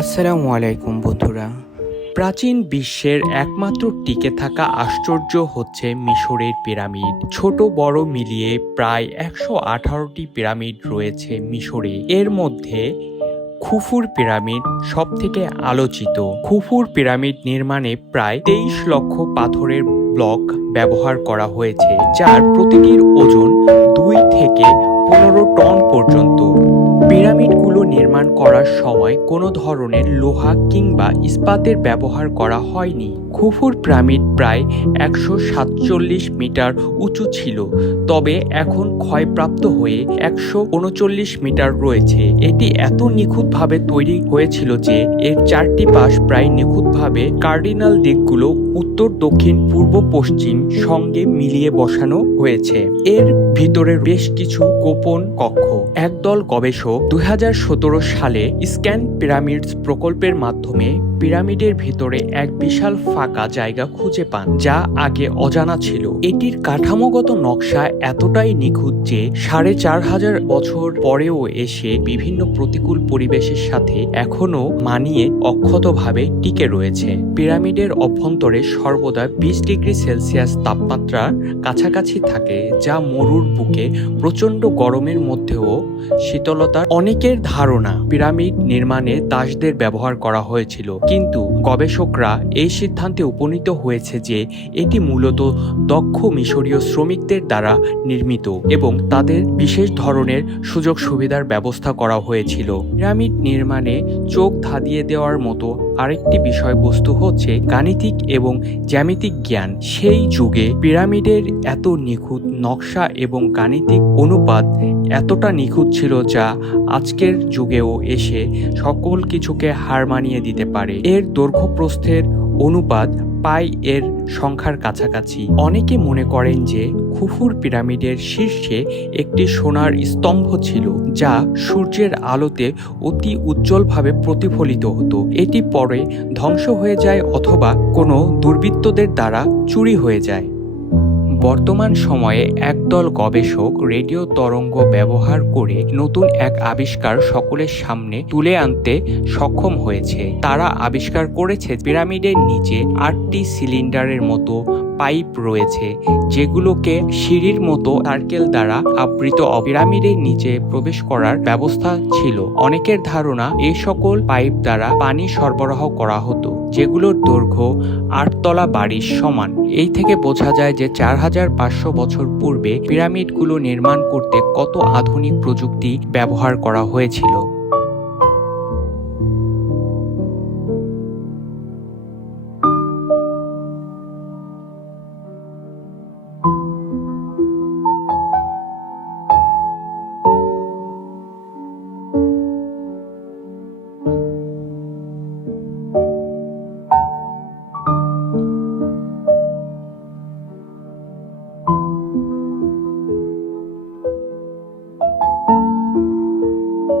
আসসালামু আলাইকুম, বন্ধুরা। প্রাচীন বিশ্বের একমাত্র টিকে থাকা আশ্চর্য হচ্ছে মিশরের পিরামিড। ছোট, বড় মিলিয়ে প্রায় একশো আঠারোটি পিরামিড রয়েছে মিশরে। এর মধ্যে খুফুর পিরামিড সব থেকে আলোচিত। খুফুর পিরামিড নির্মাণে প্রায় তেইশ লক্ষ পাথরের ব্লক ব্যবহার করা হয়েছে, যার প্রতিটির ওজন দুই থেকে পনেরো টন পর্যন্ত পিরামিডগুলো নির্মাণ করার সময় কোনো ধরনের লোহা কিংবা ইস্পাতের ব্যবহার করা হয়নি। খুফুর পিরামিড প্রায় একশো সাতচল্লিশ মিটার উঁচু ছিল, তবে এখন ক্ষয়প্রাপ্ত হয়ে একশো উনচল্লিশ মিটার রয়েছে। এটি এত নিখুঁতভাবে তৈরি হয়েছিল যে এর চারটি পাশ প্রায় নিখুঁতভাবে কার্ডিনাল দিকগুলো উত্তর, দক্ষিণ, পূর্ব, পশ্চিম সঙ্গে মিলিয়ে বসানো হয়েছে। এর ভিতরে বেশ কিছু গোপন কক্ষ। একদল গবেষক দুই হাজার সতেরো সালে স্ক্যান পিরামিডস প্রকল্পের মাধ্যমে পিরামিডের ভিতরে এক বিশাল ফাঁকা জায়গা খুঁজে পান, যা আগে অজানা ছিল। এটির কাঠামোগত নকশা এতটাই নিখুঁত যে সাড়ে চার হাজার বছর পরেও এসে বিভিন্ন প্রতিকূল পরিবেশের সাথে এখনও মানিয়ে অক্ষতভাবে টিকে রয়েছে। পিরামিডের অভ্যন্তরে সর্বদা বিশ ডিগ্রি সেলসিয়াস তাপমাত্রার কাছাকাছি থাকে, যা মরুর বুকে প্রচণ্ড গরমের মধ্যেও শীতলতার অনেকের ধারণা। পিরামিড নির্মাণে দাসদের ব্যবহার করা হয়েছিল। কিন্তু গবেষকরা এই সিদ্ধান্তে উপনীত হয়েছে যে এটি মূলত দক্ষ মিশরীয় শ্রমিকদের দ্বারা নির্মিত এবং তাদের বিশেষ ধরনের সুযোগ সুবিধার ব্যবস্থা করা হয়েছিল। পিরামিড নির্মাণে চোখ ধাঁধিয়ে দেওয়ার মতো আরেকটি বিষয়বস্তু হচ্ছে গাণিতিক এবং জ্যামিতিক জ্ঞান। সেই যুগে পিরামিডের এত নিখুঁত নকশা এবং গাণিতিক অনুপাত এতটা নিখুঁত ছিল যা আজকের যুগেও এসে সকল কিছুকে হার মানিয়ে দিতে পারে। এর দৈর্ঘ্য প্রস্থের অনুপাত পাই এর সংখ্যার কাছাকাছি। অনেকে মনে করেন যে খুফুর পিরামিডের শীর্ষে একটি সোনার স্তম্ভ ছিল, যা সূর্যের আলোতে অতি উজ্জ্বলভাবে প্রতিফলিত হতো। এটি পরে ধ্বংস হয়ে যায় অথবা কোনো দুর্বৃত্তদের দ্বারা চুরি হয়ে যায়। বর্তমান সময়ে একদল গবেষক রেডিও তরঙ্গ ব্যবহার করে নতুন এক আবিষ্কার সকলের সামনে তুলে আনতে সক্ষম হয়েছে। তারা আবিষ্কার করেছে পিরামিডের নিচে আটটি সিলিন্ডারের মতো পাইপ রয়েছে, যেগুলোকে সিঁড়ির মতো সার্কেল দ্বারা আবৃত পিরামিডের নিচে প্রবেশ করার ব্যবস্থা ছিল। অনেকের ধারণা এই সকল পাইপ দ্বারা পানি সরবরাহ করা হতো, যেগুলোর দৈর্ঘ্য আটতলা বাড়ির সমান। এই থেকে বোঝা যায় যে চার হাজার পাঁচশো বছর পূর্বে পিরামিডগুলো নির্মাণ করতে কত আধুনিক প্রযুক্তি ব্যবহার করা হয়েছিল।